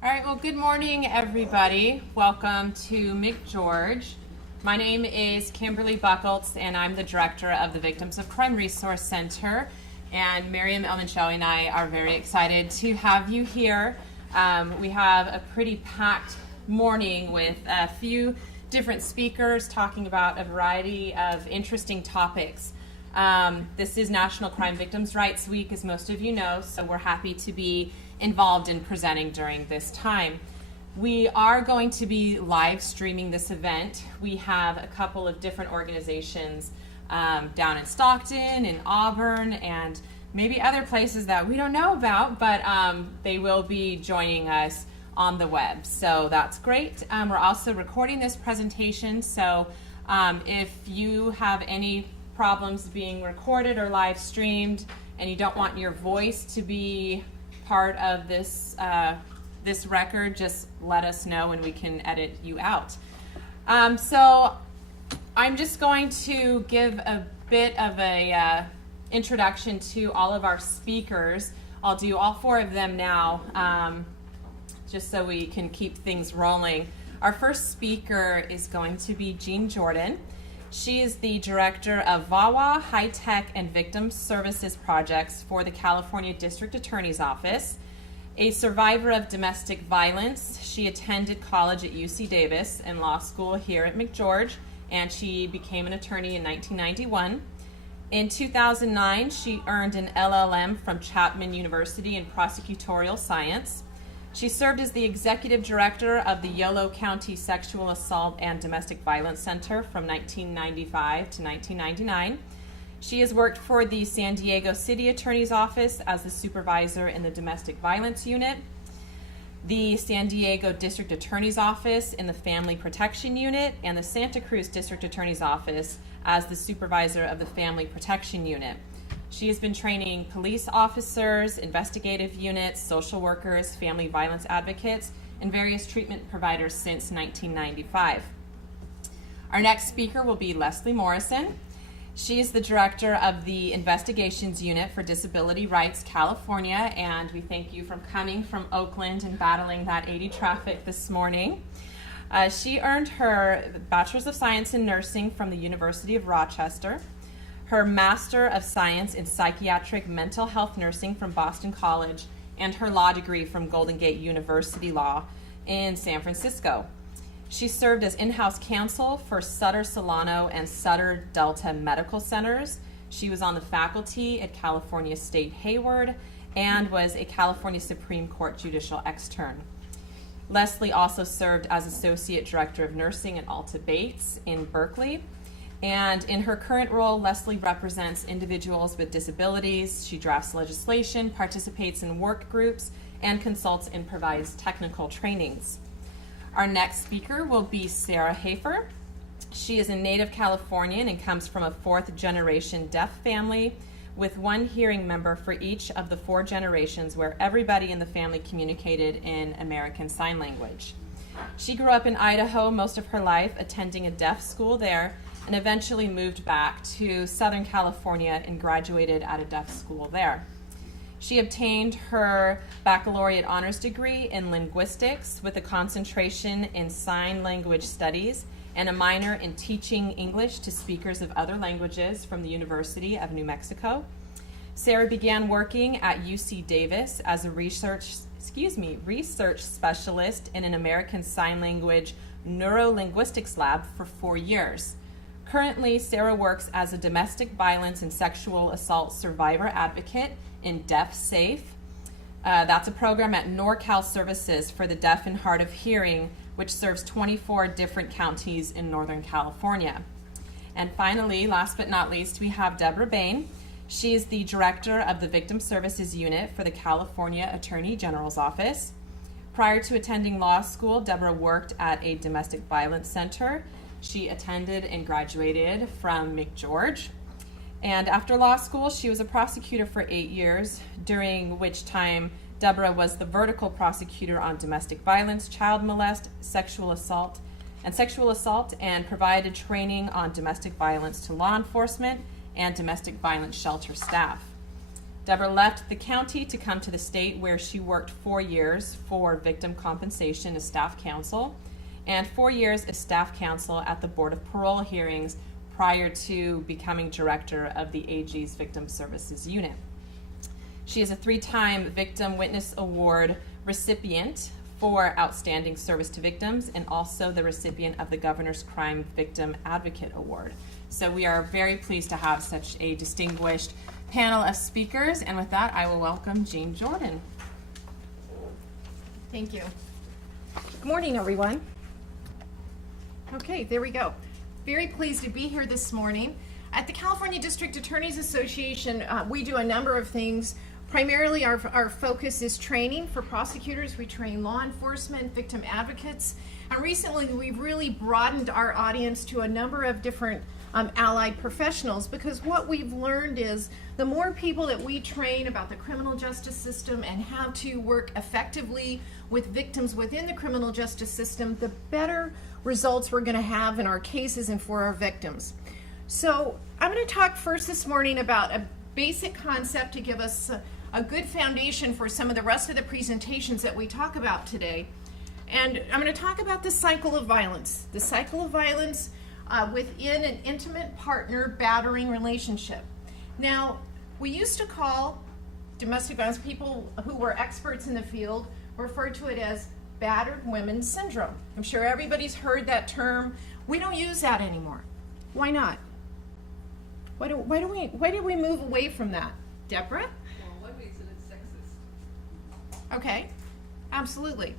All right, well, good morning, everybody. Welcome to McGeorge. My name is Kimberly Buckles, and I'm the director of the Victims of Crime Resource Center. And Miriam Elmanchawi and I are very excited to have you here. We have a pretty packed morning with a few different speakers talking about a variety of interesting topics. This is National Crime Victims' Rights Week, as most of you know, so we're happy to be involved in presenting during this time. We are going to be live streaming this event. We have a couple of different organizations down in Stockton, in Auburn, and maybe other places that we don't know about, but they will be joining us on the web, so that's great. We're also recording this presentation, so if you have any problems being recorded or live streamed and you don't want your voice to be part of this this record, just let us know and we can edit you out. So I'm just going to give a bit of a introduction to all of our speakers. I'll do all four of them now, just so we can keep things rolling. Our first speaker is going to be Jean Jordan. She is the director of VAWA, High Tech, and Victim Services Projects for the California District Attorney's Office. A survivor of domestic violence, she attended college at UC Davis and law school here at McGeorge, and she became an attorney in 1991. In 2009, she earned an LLM from Chapman University in prosecutorial science. She served as the executive director of the Yolo County Sexual Assault and Domestic Violence Center from 1995 to 1999. She has worked for the San Diego City Attorney's Office as the supervisor in the Domestic Violence Unit, the San Diego District Attorney's Office in the Family Protection Unit, and the Santa Cruz District Attorney's Office as the supervisor of the Family Protection Unit. She has been training police officers, investigative units, social workers, family violence advocates, and various treatment providers since 1995. Our next speaker will be Leslie Morrison. She is the director of the Investigations Unit for Disability Rights California, and we thank you for coming from Oakland and battling that 80 traffic this morning. She earned her Bachelor's of Science in Nursing from the University of Rochester, her Master of Science in Psychiatric Mental Health Nursing from Boston College, and her law degree from Golden Gate University Law in San Francisco. She served as in-house counsel for Sutter Solano and Sutter Delta Medical Centers. She was on the faculty at California State Hayward and was a California Supreme Court judicial extern. Leslie also served as Associate Director of Nursing at Alta Bates in Berkeley. And in her current role, Leslie represents individuals with disabilities. She drafts legislation, participates in work groups, and consults and provides technical trainings. Our next speaker will be Sarah Hafer. She is a native Californian and comes from a fourth-generation deaf family with one hearing member for each of the four generations where everybody in the family communicated in American Sign Language. She grew up in Idaho most of her life, attending a deaf school there, and eventually moved back to Southern California and graduated at a deaf school there. She obtained her baccalaureate honors degree in linguistics with a concentration in sign language studies and a minor in teaching English to speakers of other languages from the University of New Mexico. Sarah began working at UC Davis as a research specialist in an American Sign Language neurolinguistics lab for 4 years. Currently, Sarah works as a domestic violence and sexual assault survivor advocate in Deaf Safe. That's a program at NorCal Services for the Deaf and Hard of Hearing, which serves 24 different counties in Northern California. And finally, last but not least, we have Deborah Bain. She is the director of the Victim Services Unit for the California Attorney General's Office. Prior to attending law school, Deborah worked at a domestic violence center. She attended and graduated from McGeorge. And after law school, she was a prosecutor for 8 years, during which time Deborah was the vertical prosecutor on domestic violence, child molest, sexual assault, and provided training on domestic violence to law enforcement and domestic violence shelter staff. Deborah left the county to come to the state, where she worked 4 years for victim compensation as staff counsel and 4 years as staff counsel at the Board of Parole hearings prior to becoming director of the AG's Victim Services Unit. She is a 3-time Victim Witness Award recipient for outstanding service to victims, and also the recipient of the Governor's Crime Victim Advocate Award. So we are very pleased to have such a distinguished panel of speakers, and with that, I will welcome Jean Jordan. Thank you. Good morning, everyone. Okay, there we go. Very pleased to be here this morning. At the California District Attorneys Association, we do a number of things. Primarily, our focus is training for prosecutors. We train law enforcement, victim advocates, and recently we've really broadened our audience to a number of different allied professionals, because what we've learned is the more people that we train about the criminal justice system and how to work effectively with victims within the criminal justice system, the better results we're going to have in our cases and for our victims. So I'm going to talk first this morning about a basic concept to give us a good foundation for some of the rest of the presentations that we talk about today. And I'm going to talk about the cycle of violence. The cycle of violence within an intimate partner battering relationship. Now, we used to call domestic violence, people who were experts in the field referred to it as battered women syndrome. I'm sure everybody's heard that term. We don't use that anymore. Why not? Why did we move away from that? Deborah? Well, one reason it's sexist. Okay, absolutely.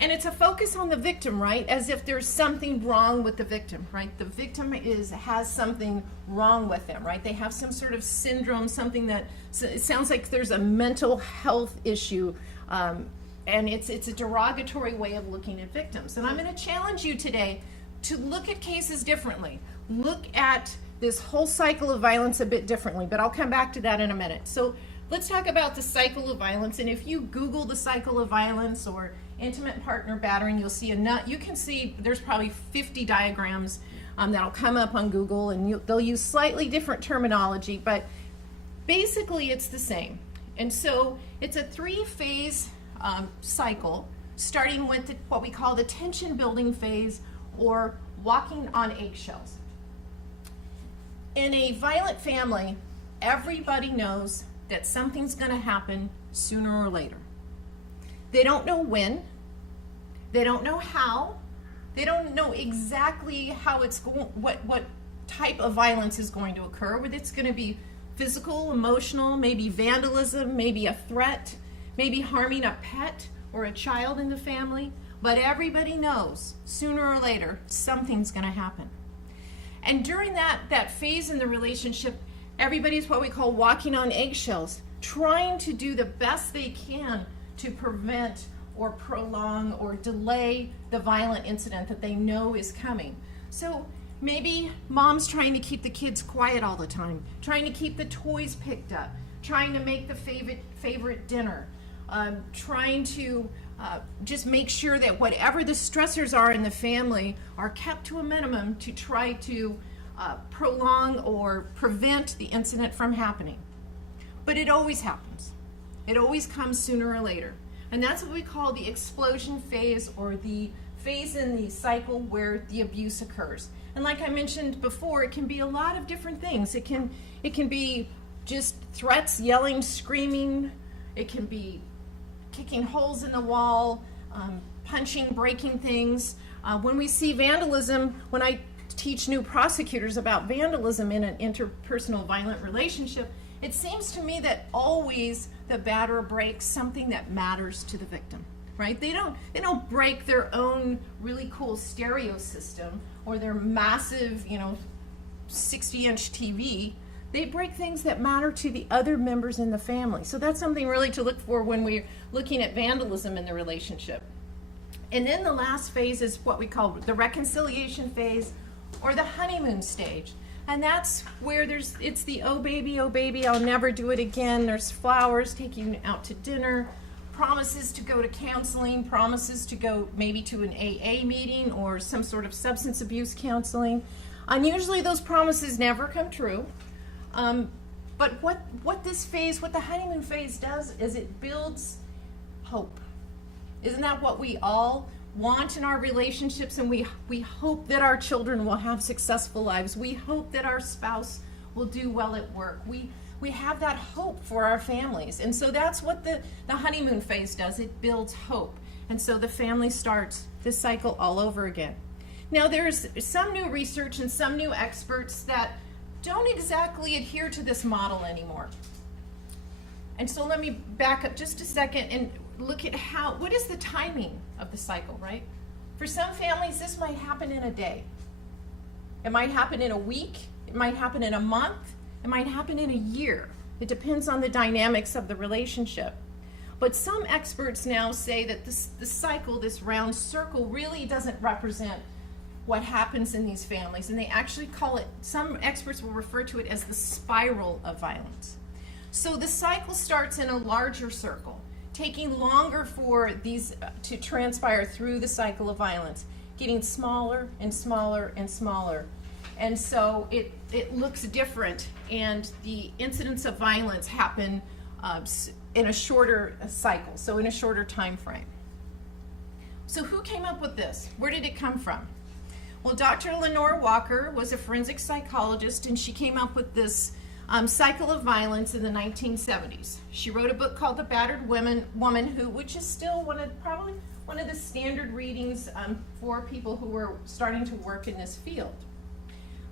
And it's a focus on the victim, right? As if there's something wrong with the victim, right? The victim has something wrong with them, right? They have some sort of syndrome, something that, it sounds like there's a mental health issue, and it's a derogatory way of looking at victims. And I'm going to challenge you today to look at cases differently. Look at this whole cycle of violence a bit differently, but I'll come back to that in a minute. So let's talk about the cycle of violence. And if you Google the cycle of violence or intimate partner battering, you'll see you can see there's probably 50 diagrams that'll come up on Google, and they'll use slightly different terminology, but basically it's the same. And so it's a 3-phase cycle, starting with what we call the tension building phase, or walking on eggshells. In a violent family, everybody knows that something's going to happen sooner or later. They don't know when, they don't know how, they don't know exactly how it's going, what type of violence is going to occur, whether it's going to be physical, emotional, maybe vandalism, maybe a threat, maybe harming a pet or a child in the family, but everybody knows sooner or later something's going to happen. And during that phase in the relationship, everybody's what we call walking on eggshells, trying to do the best they can to prevent or prolong or delay the violent incident that they know is coming. So maybe mom's trying to keep the kids quiet all the time, trying to keep the toys picked up, trying to make the favorite dinner, trying to just make sure that whatever the stressors are in the family are kept to a minimum to try to prolong or prevent the incident from happening. But it always happens. It always comes sooner or later. And that's what we call the explosion phase, or the phase in the cycle where the abuse occurs. And like I mentioned before, it can be a lot of different things. It can be just threats, yelling, screaming. It can be kicking holes in the wall, punching, breaking things. When we see vandalism, when I teach new prosecutors about vandalism in an interpersonal violent relationship, it seems to me that always the batterer breaks something that matters to the victim, right? They don't break their own really cool stereo system or their massive, 60-inch TV. They break things that matter to the other members in the family. So that's something really to look for when we're looking at vandalism in the relationship. And then the last phase is what we call the reconciliation phase, or the honeymoon stage. And that's where it's the oh baby, I'll never do it again. There's flowers, taking you out to dinner, promises to go to counseling, promises to go maybe to an AA meeting or some sort of substance abuse counseling. And usually those promises never come true. But But what this phase, what the honeymoon phase does is it builds hope. Isn't that what we all want in our relationships? And we hope that our children will have successful lives. We hope that our spouse will do well at work. We have that hope for our families. And so that's what the honeymoon phase does. It builds hope. And so the family starts this cycle all over again. Now there's some new research and some new experts that don't exactly adhere to this model anymore. And so let me back up just a second and look at what is the timing of the cycle, right? For some families, this might happen in a day. It might happen in a week. It might happen in a month. It might happen in a year. It depends on the dynamics of the relationship. But some experts now say that the cycle, this round circle, really doesn't represent what happens in these families. And they actually call it, some experts will refer to it as the spiral of violence. So the cycle starts in a larger circle, taking longer for these to transpire through the cycle of violence, getting smaller and smaller and smaller. And so it looks different, and the incidents of violence happen in a shorter cycle, so in a shorter time frame. So who came up with this? Where did it come from? Well, Dr. Eleanor Walker was a forensic psychologist, and she came up with this cycle of violence in the 1970s. She wrote a book called The Battered Woman Who, which is still probably one of the standard readings for people who were starting to work in this field.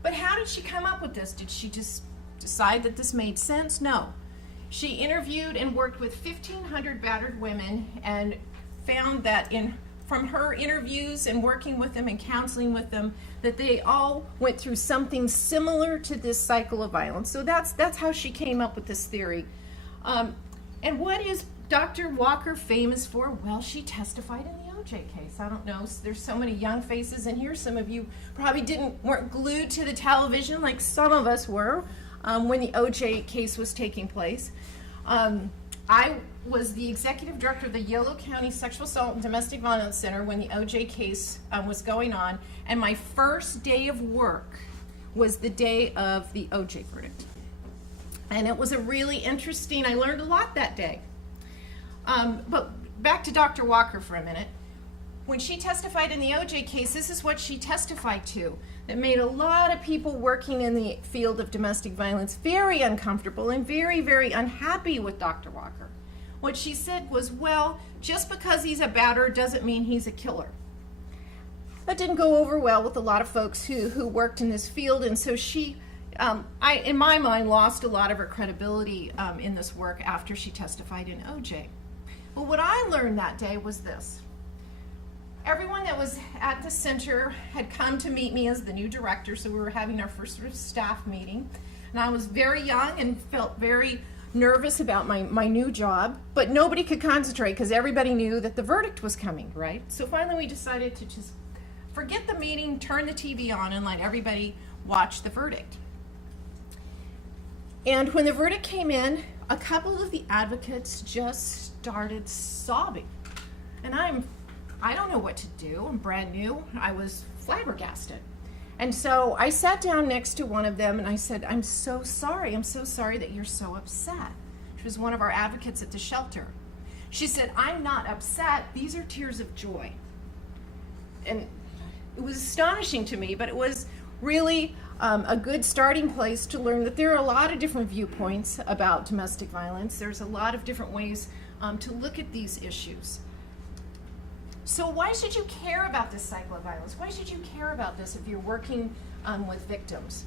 But how did she come up with this? Did she just decide that this made sense? No. She interviewed and worked with 1,500 battered women and found that from her interviews and working with them and counseling with them, that they all went through something similar to this cycle of violence. So that's how she came up with this theory. And what is Dr. Walker famous for? Well, she testified in the OJ case. I don't know, there's so many young faces in here. Some of you probably weren't glued to the television like some of us were when the OJ case was taking place. I was the executive director of the Yolo County Sexual Assault and Domestic Violence Center when the OJ case was going on, and my first day of work was the day of the OJ verdict. And it was a really interesting, I learned a lot that day. But back to Dr. Walker for a minute. When she testified in the OJ case, this is what she testified to that made a lot of people working in the field of domestic violence very uncomfortable and very, very unhappy with Dr. Walker. What she said was, well, just because he's a batterer doesn't mean he's a killer. That didn't go over well with a lot of folks who worked in this field, and so she, in my mind, lost a lot of her credibility in this work after she testified in OJ. Well, what I learned that day was this. Everyone that was at the center had come to meet me as the new director, so we were having our first sort of staff meeting. And I was very young and felt very nervous about my new job, but nobody could concentrate because everybody knew that the verdict was coming, right? So finally we decided to just forget the meeting, turn the TV on, and let everybody watch the verdict. And when the verdict came in, a couple of the advocates just started sobbing. And I don't know what to do. I'm brand new. I was flabbergasted. And so I sat down next to one of them and I said, I'm so sorry. I'm so sorry that you're so upset. She was one of our advocates at the shelter. She said, I'm not upset. These are tears of joy. And it was astonishing to me, but it was really a good starting place to learn that there are a lot of different viewpoints about domestic violence. There's a lot of different ways to look at these issues. So why should you care about this cycle of violence? Why should you care about this if you're working with victims?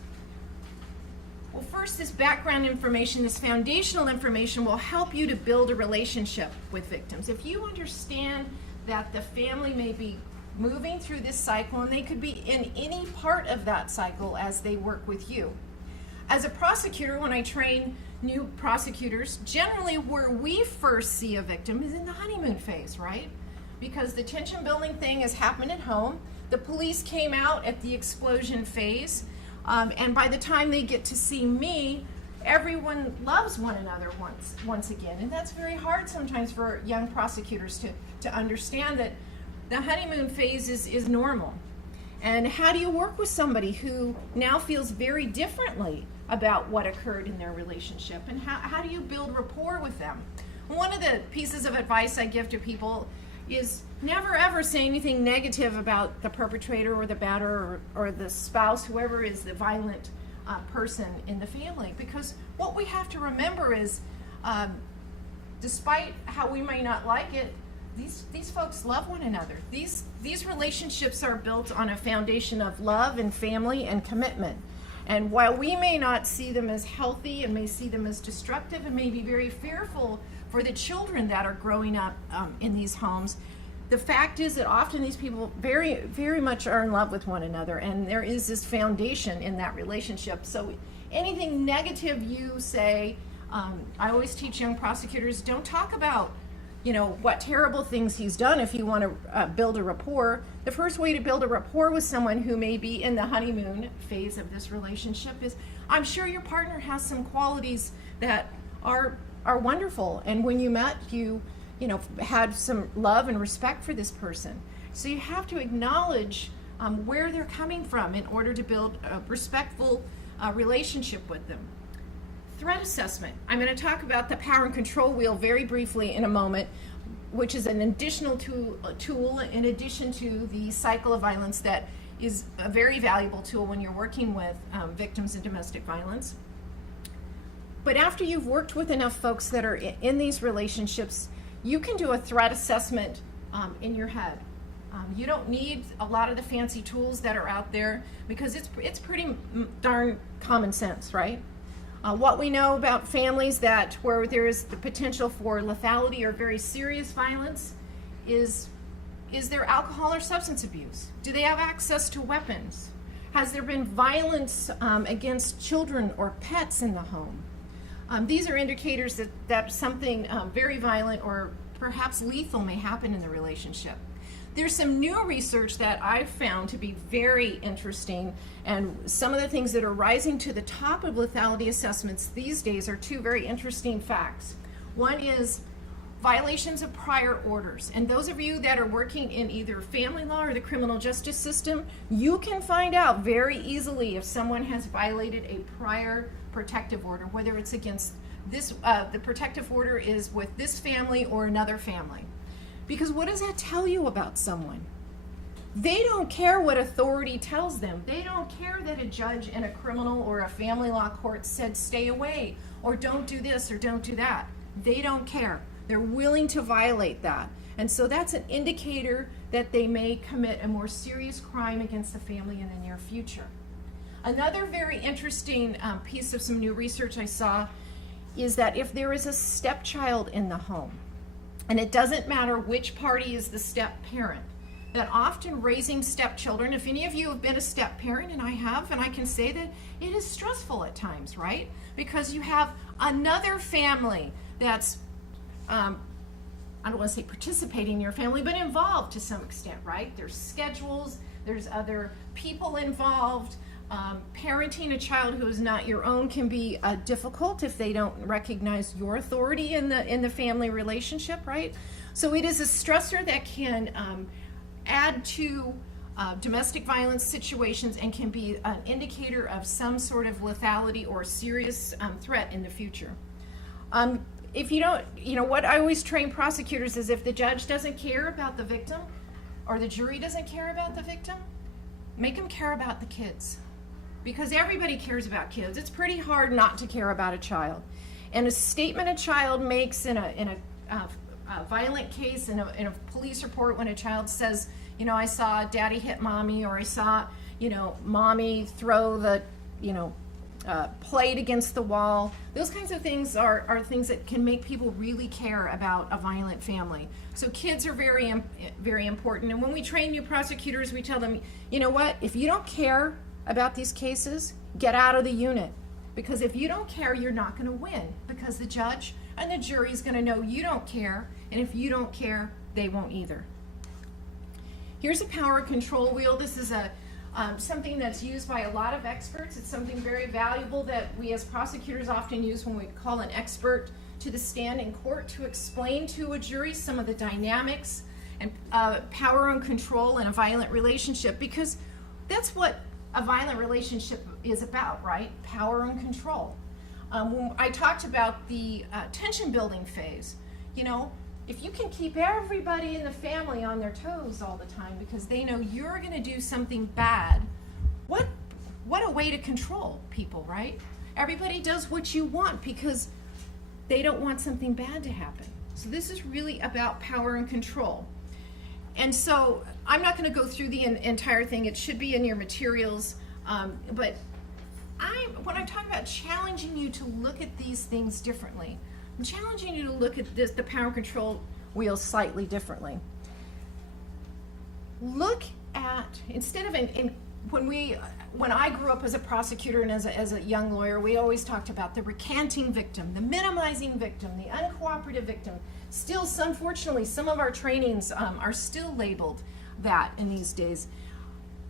Well, first, this background information, this foundational information will help you to build a relationship with victims. If you understand that the family may be moving through this cycle and they could be in any part of that cycle as they work with you. As a prosecutor, when I train new prosecutors, generally where we first see a victim is in the honeymoon phase, right? Because the tension building thing has happened at home. The police came out at the explosion phase. And by the time they get to see me, everyone loves one another once again. And that's very hard sometimes for young prosecutors to understand that the honeymoon phase is normal. And how do you work with somebody who now feels very differently about what occurred in their relationship? And how do you build rapport with them? One of the pieces of advice I give to people is never ever say anything negative about the perpetrator or the batterer or the spouse, whoever is the violent person in the family. Because what we have to remember is, despite how we may not like it, these folks love one another. These relationships are built on a foundation of love and family and commitment. And while we may not see them as healthy and may see them as destructive and may be very fearful for the children that are growing up in these homes, the fact is that often these people very, very much are in love with one another, and there is this foundation in that relationship. So anything negative you say, I always teach young prosecutors, don't talk about what terrible things he's done if you want to build a rapport. The first way to build a rapport with someone who may be in the honeymoon phase of this relationship is, I'm sure your partner has some qualities that are wonderful, and when you met, you had some love and respect for this person. So you have to acknowledge where they're coming from in order to build a respectful relationship with them. Threat assessment. I'm going to talk about the power and control wheel very briefly in a moment, which is an additional tool in addition to the cycle of violence that is a very valuable tool when you're working with victims of domestic violence. But after you've worked with enough folks that are in these relationships, you can do a threat assessment in your head. You don't need a lot of the fancy tools that are out there because it's pretty darn common sense, right? What we know about families where there is the potential for lethality or very serious violence is there alcohol or substance abuse? Do they have access to weapons? Has there been violence against children or pets in the home? These are indicators that something very violent or perhaps lethal may happen in the relationship. There's some new research that I've found to be very interesting, and some of the things that are rising to the top of lethality assessments these days are two very interesting facts. One is violations of prior orders, and those of you that are working in either family law or the criminal justice system, you can find out very easily if someone has violated a prior protective order, whether it's against this, the protective order is with this family or another family. Because what does that tell you about someone? They don't care what authority tells them. They don't care that a judge in a criminal or a family law court said stay away or don't do this or don't do that. They don't care. They're willing to violate that. And so that's an indicator that they may commit a more serious crime against the family in the near future. Another very interesting piece of some new research I saw is that if there is a stepchild in the home, and it doesn't matter which party is the step parent, that often raising stepchildren, if any of you have been a step parent, and I have, and I can say that it is stressful at times, right? Because you have another family that's, I don't want to say participating in your family, but involved to some extent, right? There's schedules, there's other people involved. Parenting a child who is not your own can be difficult if they don't recognize your authority in the family relationship, right? So it is a stressor that can add to domestic violence situations and can be an indicator of some sort of lethality or serious threat in the future. If you don't, what I always train prosecutors is if the judge doesn't care about the victim or the jury doesn't care about the victim, make them care about the kids. Because everybody cares about kids. It's pretty hard not to care about a child. And a statement a child makes in a violent case, in a police report, when a child says, I saw daddy hit mommy, or I saw, mommy throw the, plate against the wall. Those kinds of things are things that can make people really care about a violent family. So kids are very, very important. And when we train new prosecutors, we tell them, if you don't care about these cases, get out of the unit. Because if you don't care, you're not going to win. Because the judge and the jury is going to know you don't care, and if you don't care, they won't either. Here's a power control wheel. This is something that's used by a lot of experts. It's something very valuable that we as prosecutors often use when we call an expert to the stand in court to explain to a jury some of the dynamics and power and control in a violent relationship. Because that's what a violent relationship is about, right? Power and control. When I talked about the tension building phase, you know, if you can keep everybody in the family on their toes all the time because they know you're going to do something bad, what a way to control people, right? Everybody does what you want because they don't want something bad to happen. So this is really about power and control. And so I'm not going to go through the entire thing. It should be in your materials. But when I'm talking about challenging you to look at these things differently, I'm challenging you to look at the power and control wheel slightly differently. Look at, instead of, when I grew up as a prosecutor and as a young lawyer, we always talked about the recanting victim, the minimizing victim, the uncooperative victim. Still, unfortunately, some of our trainings are still labeled that in these days.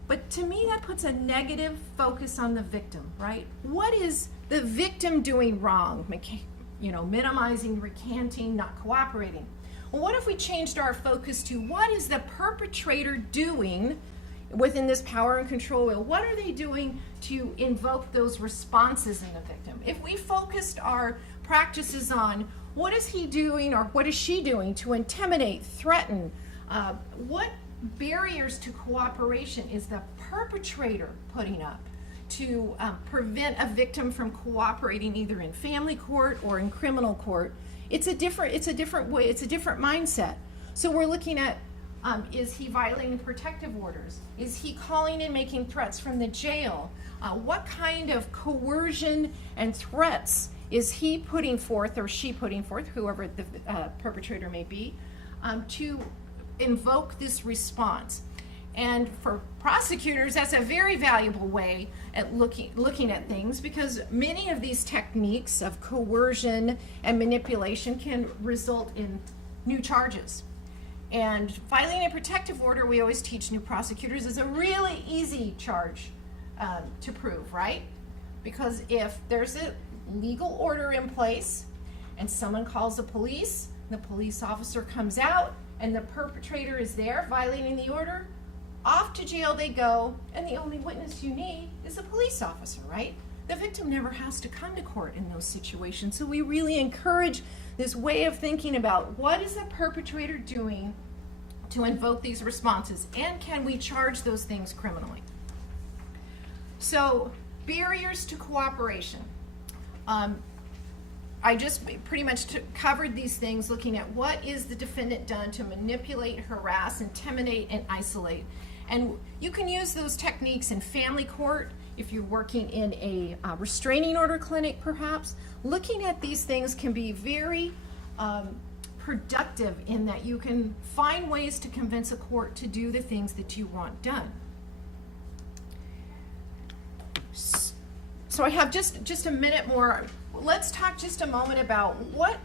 But to me, that puts a negative focus on the victim, right? What is the victim doing wrong? You know, minimizing, recanting, not cooperating. Well, what if we changed our focus to what is the perpetrator doing within this power and control wheel? What are they doing to invoke those responses in the victim? If we focused our practices on what is he doing or what is she doing to intimidate, threaten, what barriers to cooperation is the perpetrator putting up to prevent a victim from cooperating either in family court or in criminal court? It's a different way, it's a different mindset. So we're looking at, is he violating protective orders? Is he calling and making threats from the jail? What kind of coercion and threats is he putting forth or she putting forth, whoever the perpetrator may be, to invoke this response? And for prosecutors, that's a very valuable way at looking at things, because many of these techniques of coercion and manipulation can result in new charges. And violating a protective order, we always teach new prosecutors, is a really easy charge to prove, right? Because if there's a legal order in place and someone calls the police officer comes out and the perpetrator is there violating the order, off to jail they go, and the only witness you need is a police officer, right? The victim never has to come to court in those situations. So we really encourage this way of thinking about what is the perpetrator doing to invoke these responses, and can we charge those things criminally? So, barriers to cooperation. I just pretty much covered these things, looking at what is the defendant done to manipulate, harass, intimidate, and isolate. And you can use those techniques in family court, if you're working in a restraining order clinic perhaps. Looking at these things can be very productive in that you can find ways to convince a court to do the things that you want done. So I have just a minute more. Let's talk just a moment about what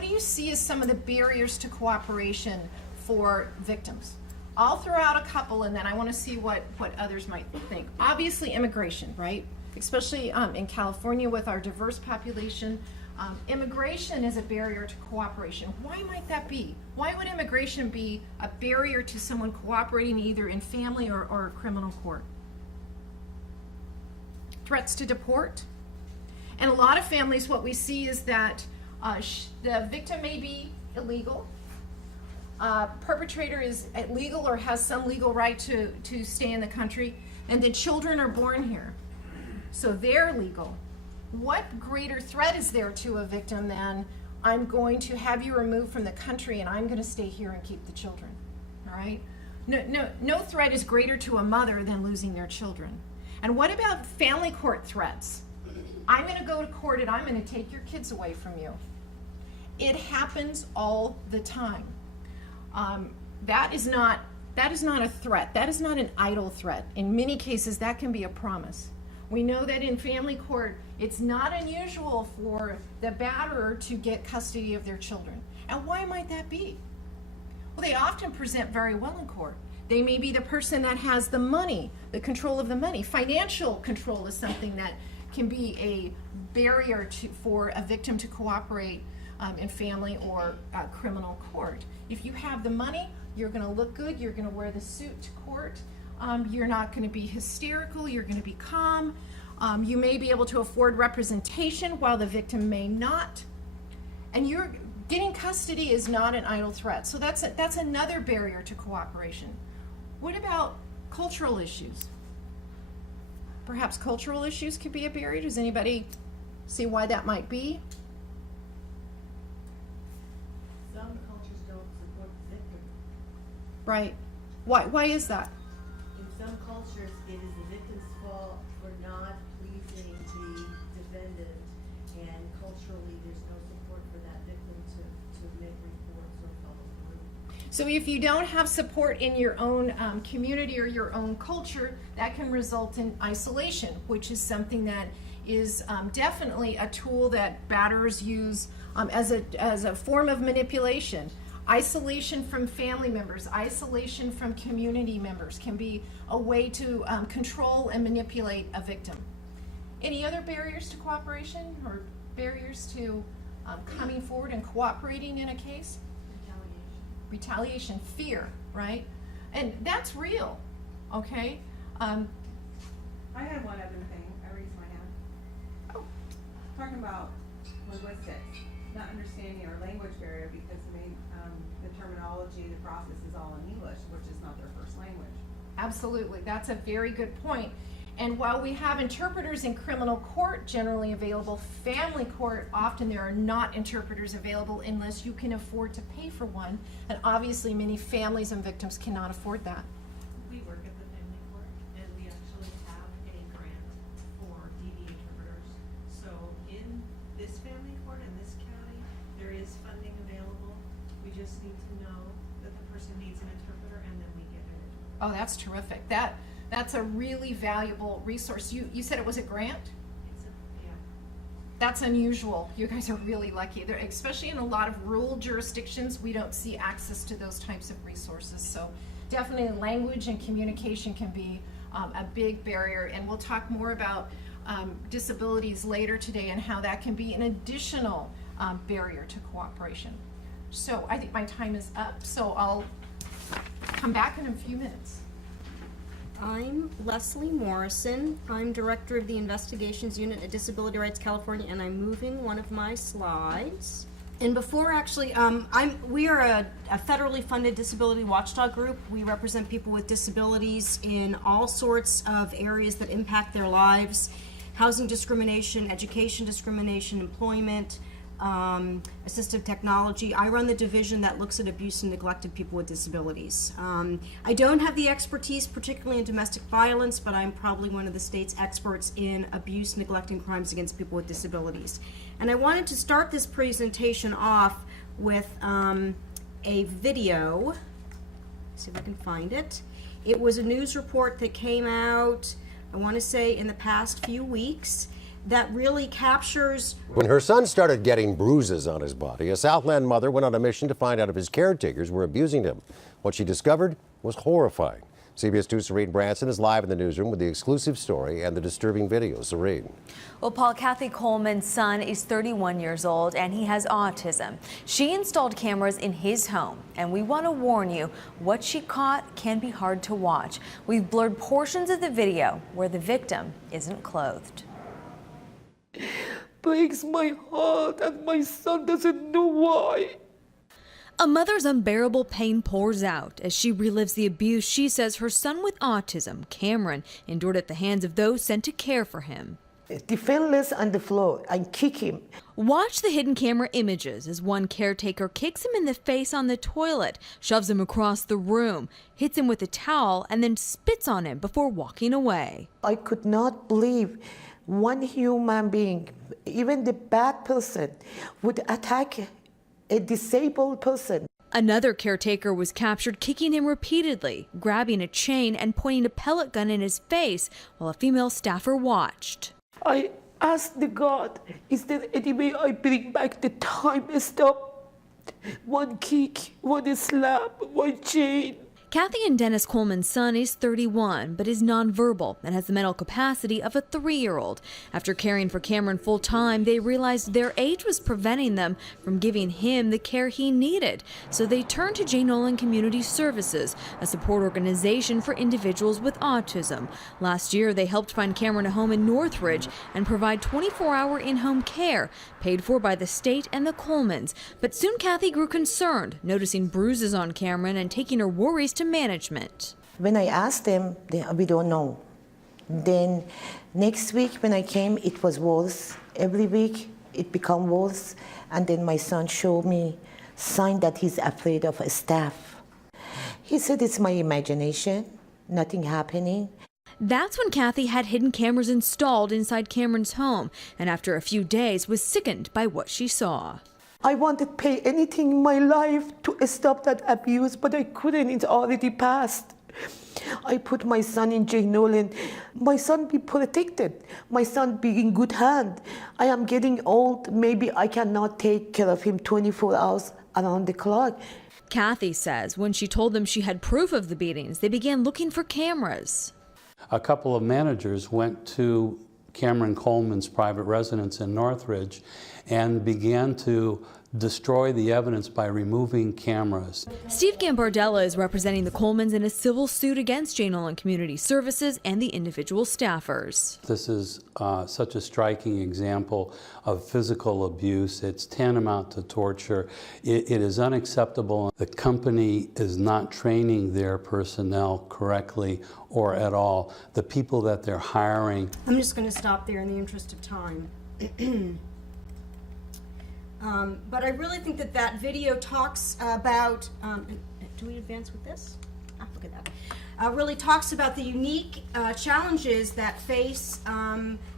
do you see as some of the barriers to cooperation for victims? I'll throw out a couple, and then I want to see what others might think. Obviously, immigration, right? Especially in California with our diverse population. Immigration is a barrier to cooperation. Why might that be? Why would immigration be a barrier to someone cooperating either in family or criminal court? Threats to deport. And a lot of families, what we see is that the victim may be illegal. Perpetrator is legal or has some legal right to stay in the country, and the children are born here. So they're legal. What greater threat is there to a victim than I'm going to have you removed from the country and I'm going to stay here and keep the children, all right? No threat is greater to a mother than losing their children. And what about family court threats? I'm going to go to court and I'm going to take your kids away from you. It happens all the time. That is not a threat. That is not an idle threat. In many cases, that can be a promise. We know that in family court, it's not unusual for the batterer to get custody of their children. And why might that be? Well, they often present very well in court. They may be the person that has the money, the control of the money. Financial control is something that can be a barrier for a victim to cooperate in family or criminal court. If you have the money, you're going to look good, you're going to wear the suit to court, You're not going to be hysterical. You're going to be calm. You may be able to afford representation while the victim may not. And you're getting custody is not an idle threat. So that's another barrier to cooperation. What about cultural issues? Perhaps cultural issues could be a barrier. Does anybody see why that might be? Some cultures don't support the victim. Right. Why is that? In some cultures, it is the victim's fault for not pleasing the defendant, and culturally, there's no support for that victim to make reports or follow through. So if you don't have support in your own community or your own culture, that can result in isolation, which is something that is definitely a tool that batterers use as a form of manipulation. Isolation from family members, isolation from community members can be a way to control and manipulate a victim. Any other barriers to cooperation or barriers to coming forward and cooperating in a case? Retaliation, fear, right? And that's real, okay? I had one other thing. I raised my hand. Oh. Talking about linguistics, not understanding our language barrier because the terminology, the process is all in English, which is not their first language. Absolutely, that's a very good point. And while we have interpreters in criminal court generally available, family court, often there are not interpreters available unless you can afford to pay for one. And obviously many families and victims cannot afford that. We work at the family court, and we actually have a grant for DV interpreters. So in this family court, in this county, there is funding available. We just need to know that the person needs an interpreter, and then we get it. Oh, that's terrific. That's a really valuable resource. You said it was a grant? Yeah. That's unusual. You guys are really lucky. Especially in a lot of rural jurisdictions, we don't see access to those types of resources. So definitely language and communication can be a big barrier. And we'll talk more about disabilities later today and how that can be an additional barrier to cooperation. So I think my time is up. So I'll come back in a few minutes. I'm Leslie Morrison. I'm Director of the Investigations Unit at Disability Rights California, and I'm moving one of my slides. And before actually, we are a federally funded disability watchdog group. We represent people with disabilities in all sorts of areas that impact their lives: housing discrimination, education discrimination, employment, assistive technology. I run the division that looks at abuse and neglect of people with disabilities. I don't have the expertise, particularly in domestic violence, but I'm probably one of the state's experts in abuse, neglect, and crimes against people with disabilities. And I wanted to start this presentation off with a video. Let's see if I can find it. It was a news report that came out, I want to say, in the past few weeks, that really captures. When her son started getting bruises on his body, a Southland mother went on a mission to find out if his caretakers were abusing him. What she discovered was horrifying. CBS 2's Serene Branson is live in the newsroom with the exclusive story and the disturbing video. Serene. Well, Paul, Kathy Coleman's son is 31 years old and he has autism. She installed cameras in his home, and we want to warn you, what she caught can be hard to watch. We've blurred portions of the video where the victim isn't clothed. Breaks my heart, and my son doesn't know why. A mother's unbearable pain pours out as she relives the abuse she says her son with autism, Cameron, endured at the hands of those sent to care for him. Defenseless on the floor, I kick him. Watch the hidden camera images as one caretaker kicks him in the face on the toilet, shoves him across the room, hits him with a towel, and then spits on him before walking away. I could not believe one human being, even the bad person, would attack a disabled person. Another caretaker was captured kicking him repeatedly, grabbing a chain and pointing a pellet gun in his face while a female staffer watched. I asked the God, is there any way I bring back the time? Stop. One kick, one slap, one chain. Kathy and Dennis Coleman's son is 31, but is nonverbal and has the mental capacity of a 3-year-old. After caring for Cameron full time, they realized their age was preventing them from giving him the care he needed. So they turned to J. Nolan Community Services, a support organization for individuals with autism. Last year, they helped find Cameron a home in Northridge and provide 24-hour in-home care, paid for by the state and the Colemans. But soon Kathy grew concerned, noticing bruises on Cameron and taking her worries to management. When I asked them, we don't know. Then next week when I came, it was worse. Every week it became worse. And then my son showed me sign that he's afraid of staff. He said it's my imagination, nothing happening. That's when Kathy had hidden cameras installed inside Cameron's home, and after a few days was sickened by what she saw. I wanted to pay anything in my life to stop that abuse, but I couldn't. It's already passed. I put my son in J. Nolan. My son be protected. My son be in good hand. I am getting old. Maybe I cannot take care of him 24 hours around the clock. Kathy says when she told them she had proof of the beatings, they began looking for cameras. A couple of managers went to Cameron Coleman's private residence in Northridge and began to destroy the evidence by removing cameras. Steve Gambardella is representing the Colemans in a civil suit against J. Nolan Community Services and the individual staffers. This is such a striking example of physical abuse. It's tantamount to torture. It is unacceptable. The company is not training their personnel correctly or at all. The people that they're hiring. I'm just going to stop there in the interest of time. But I really think that that video talks about, do we advance with this? Ah, look at that. Really talks about the unique challenges that face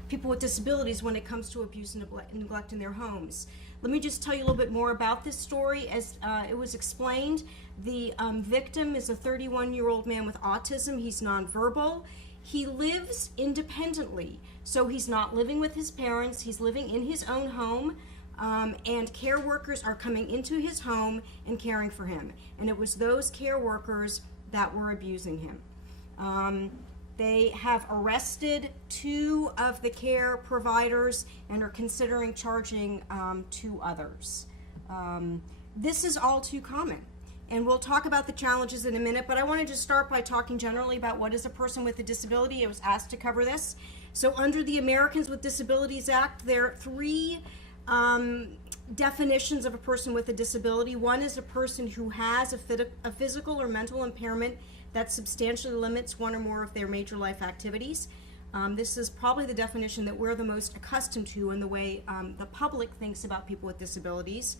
people with disabilities when it comes to abuse and neglect in their homes. Let me just tell you a little bit more about this story. As it was explained, the victim is a 31-year-old man with autism. He's nonverbal. He lives independently, so he's not living with his parents. He's living in his own home. And care workers are coming into his home and caring for him. And it was those care workers that were abusing him. They have arrested 2 of the care providers and are considering charging 2 others. This is all too common. And we'll talk about the challenges in a minute, but I wanted to start by talking generally about what is a person with a disability. I was asked to cover this. So under the Americans with Disabilities Act, there are 3 definitions of a person with a disability. One is a person who has a physical or mental impairment that substantially limits one or more of their major life activities. This is probably the definition that we're the most accustomed to in the way the public thinks about people with disabilities.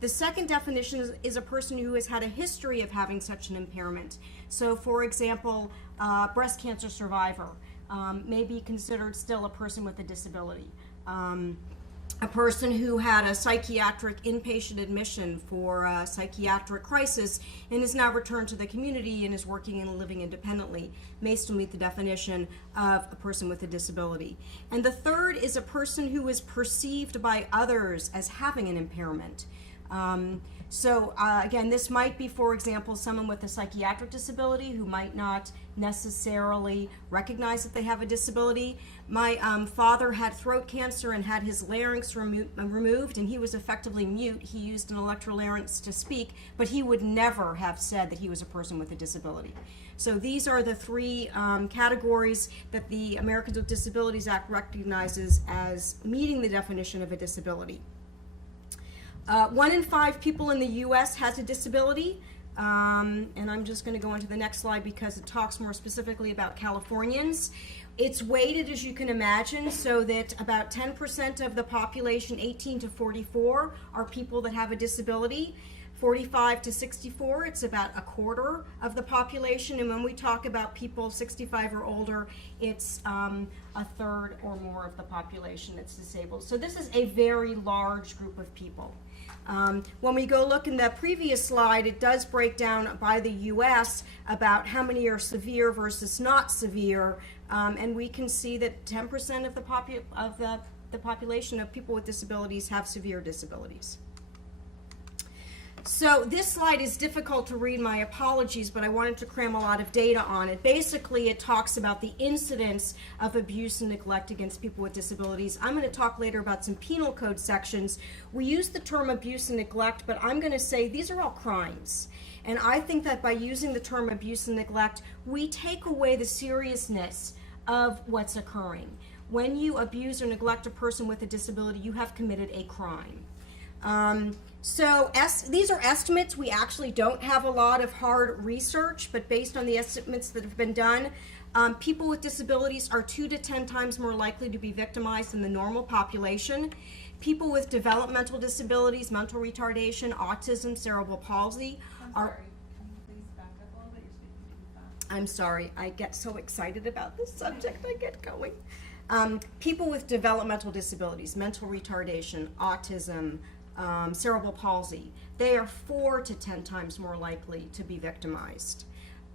The second definition is a person who has had a history of having such an impairment. So for example, breast cancer survivor may be considered still a person with a disability. A person who had a psychiatric inpatient admission for a psychiatric crisis and is now returned to the community and is working and living independently may still meet the definition of a person with a disability. And the third is a person who is perceived by others as having an impairment. Again, this might be, for example, someone with a psychiatric disability who might not necessarily recognize that they have a disability. My father had throat cancer and had his larynx removed, and he was effectively mute. He used an electrolarynx to speak, but he would never have said that he was a person with a disability. So these are the 3 categories that the Americans with Disabilities Act recognizes as meeting the definition of a disability. 1 in 5 people in the U.S. has a disability, and I'm just going to go into the next slide because it talks more specifically about Californians. It's weighted, as you can imagine, so that about 10% of the population 18 to 44 are people that have a disability. 45 to 64, it's about a quarter of the population, and when we talk about people 65 or older, it's a third or more of the population that's disabled. So this is a very large group of people. When we go look in the previous slide, it does break down by the U.S. about how many are severe versus not severe, and we can see that 10% of the population of people with disabilities have severe disabilities. So this slide is difficult to read, my apologies, but I wanted to cram a lot of data on it. Basically, it talks about the incidence of abuse and neglect against people with disabilities. I'm going to talk later about some penal code sections. We use the term abuse and neglect, but I'm going to say these are all crimes. And I think that by using the term abuse and neglect, we take away the seriousness of what's occurring. When you abuse or neglect a person with a disability, you have committed a crime. These are estimates. We actually don't have a lot of hard research, but based on the estimates that have been done, people with disabilities are 2 to 10 times more likely to be victimized than the normal population. People with developmental disabilities, mental retardation, autism, cerebral palsy are... Can you please back up a little bit? You're speaking too fast. I'm sorry, I get so excited about this subject, I get going. People with developmental disabilities, mental retardation, autism, cerebral palsy, they are 4 to 10 times more likely to be victimized.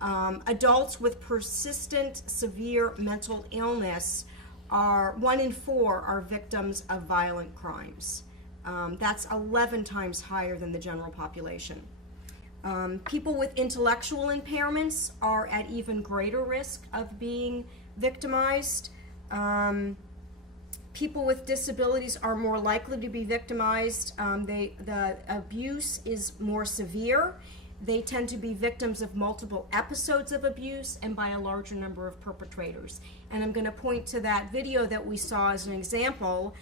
Adults with persistent severe mental illness are 1 in 4 are victims of violent crimes. That's 11 times higher than the general population. People with intellectual impairments are at even greater risk of being victimized. People with disabilities are more likely to be victimized. The abuse is more severe. They tend to be victims of multiple episodes of abuse and by a larger number of perpetrators. And I'm going to point to that video that we saw as an example.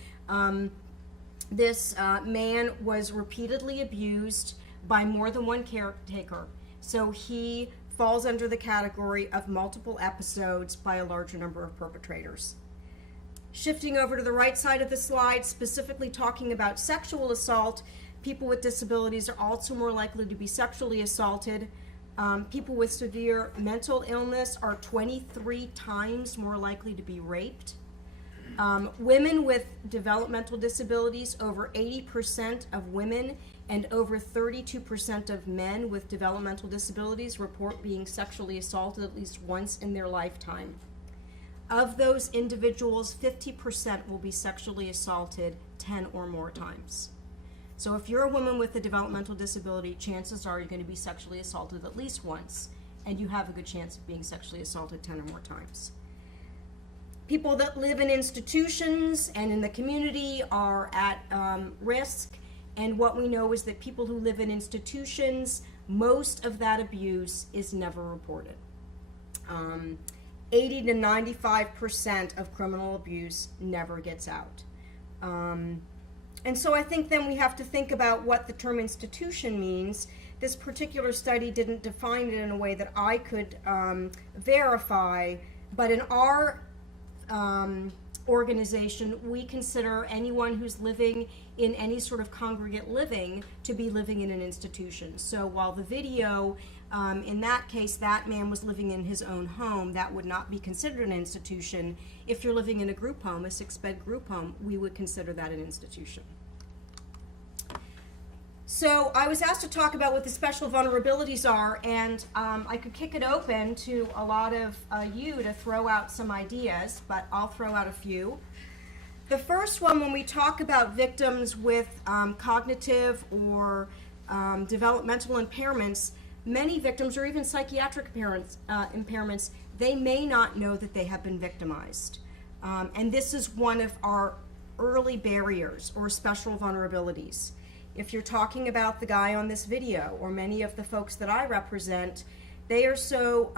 This man was repeatedly abused by more than one caretaker. So he falls under the category of multiple episodes by a larger number of perpetrators. Shifting over to the right side of the slide, specifically talking about sexual assault, people with disabilities are also more likely to be sexually assaulted. People with severe mental illness are 23 times more likely to be raped. Women with developmental disabilities, over 80% of women and over 32% of men with developmental disabilities report being sexually assaulted at least once in their lifetime. Of those individuals, 50% will be sexually assaulted 10 or more times. So if you're a woman with a developmental disability, chances are you're going to be sexually assaulted at least once, and you have a good chance of being sexually assaulted 10 or more times. People that live in institutions and in the community are at risk, and what we know is that people who live in institutions, most of that abuse is never reported. 80 to 95% of criminal abuse never gets out. And so I think then we have to think about what the term institution means. This particular study didn't define it in a way that I could verify, but in our organization, we consider anyone who's living in any sort of congregate living to be living in an institution. So while the video, in that case, that man was living in his own home, that would not be considered an institution. If you're living in a group home, a 6-bed group home, we would consider that an institution. So I was asked to talk about what the special vulnerabilities are, and I could kick it open to a lot of you to throw out some ideas, but I'll throw out a few. The first one, when we talk about victims with cognitive or developmental impairments, many victims, or even psychiatric impairments, they may not know that they have been victimized. And this is one of our early barriers or special vulnerabilities. If you're talking about the guy on this video, or many of the folks that I represent, they are so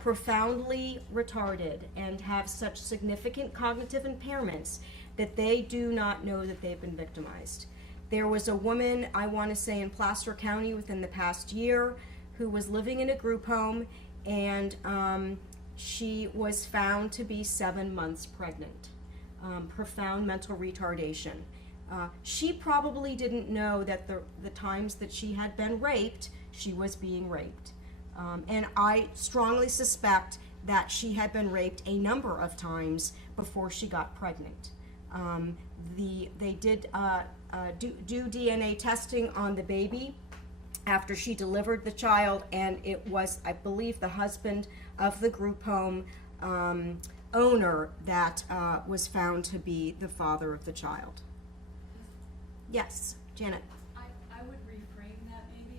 profoundly retarded and have such significant cognitive impairments that they do not know that they've been victimized. There was a woman, I want to say in Placer County within the past year, who was living in a group home, and she was found to be 7 months pregnant. Profound mental retardation. She probably didn't know that the times that she had been raped, she was being raped. And I strongly suspect that she had been raped a number of times before she got pregnant. They did do DNA testing on the baby after she delivered the child, and it was, I believe, the husband of the group home owner that was found to be the father of the child. Yes, Janet. I would reframe that maybe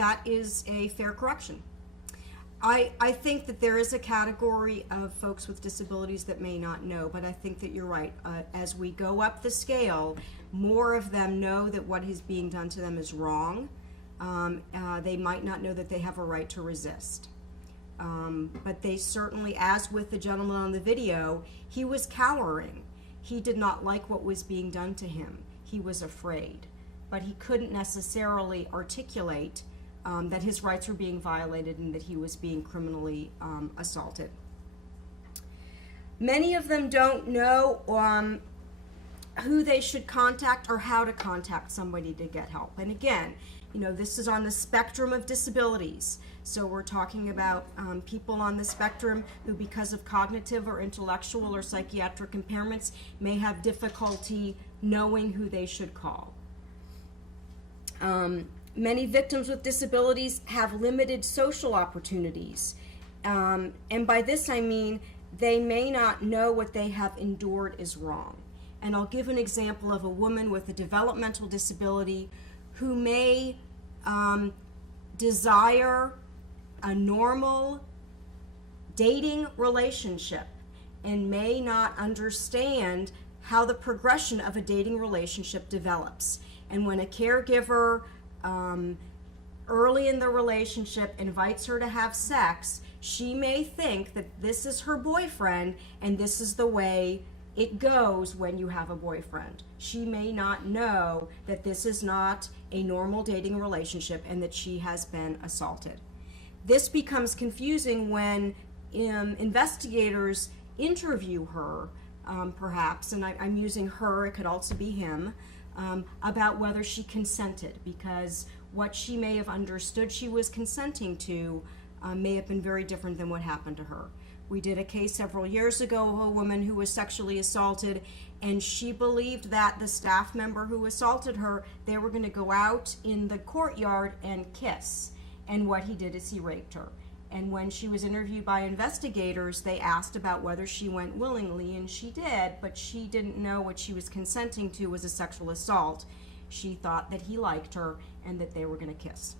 that is a fair correction. I think that there is a category of folks with disabilities that may not know, but I think that you're right. As we go up the scale, more of them know that what is being done to them is wrong. They might not know that they have a right to resist. But they certainly, as with the gentleman on the video, he was cowering. He did not like what was being done to him. He was afraid, but he couldn't necessarily articulate that his rights were being violated and that he was being criminally assaulted. Many of them don't know who they should contact or how to contact somebody to get help. And again, this is on the spectrum of disabilities. So we're talking about people on the spectrum who, because of cognitive or intellectual or psychiatric impairments, may have difficulty knowing who they should call. Many victims with disabilities have limited social opportunities. And by this I mean they may not know what they have endured is wrong. And I'll give an example of a woman with a developmental disability who may desire a normal dating relationship and may not understand how the progression of a dating relationship develops. And when a caregiver early in the relationship invites her to have sex, she may think that this is her boyfriend and this is the way it goes when you have a boyfriend. She may not know that this is not a normal dating relationship and that she has been assaulted. This becomes confusing when investigators interview her, perhaps, and I'm using her, it could also be him, about whether she consented, because what she may have understood she was consenting to may have been very different than what happened to her. We did a case several years ago of a woman who was sexually assaulted, and she believed that the staff member who assaulted her, they were going to go out in the courtyard and kiss, and what he did is he raped her. And when she was interviewed by investigators, they asked about whether she went willingly, and she did, but she didn't know what she was consenting to was a sexual assault. She thought that he liked her and that they were going to kiss.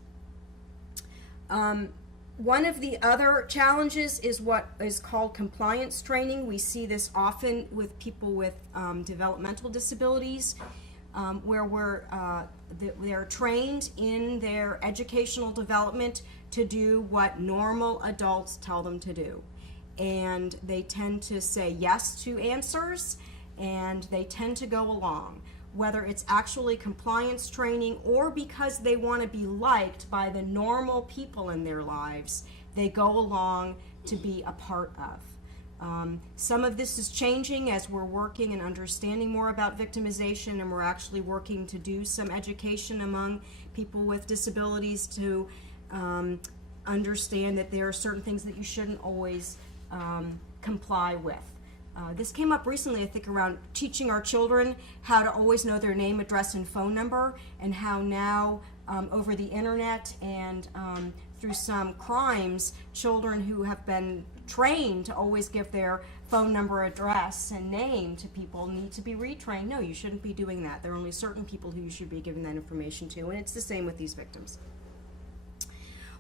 One of the other challenges is what is called compliance training. We see this often with people with developmental disabilities, where they're trained in their educational development to do what normal adults tell them to do. And they tend to say yes to answers, and they tend to go along. Whether it's actually compliance training or because they want to be liked by the normal people in their lives, they go along to be a part of. Some of this is changing as we're working and understanding more about victimization, and we're actually working to do some education among people with disabilities to understand that there are certain things that you shouldn't always comply with. This came up recently, I think, around teaching our children how to always know their name, address, and phone number, and how now over the internet and through some crimes, children who have been trained to always give their phone number, address, and name to people need to be retrained. No, you shouldn't be doing that. There are only certain people who you should be giving that information to, and it's the same with these victims.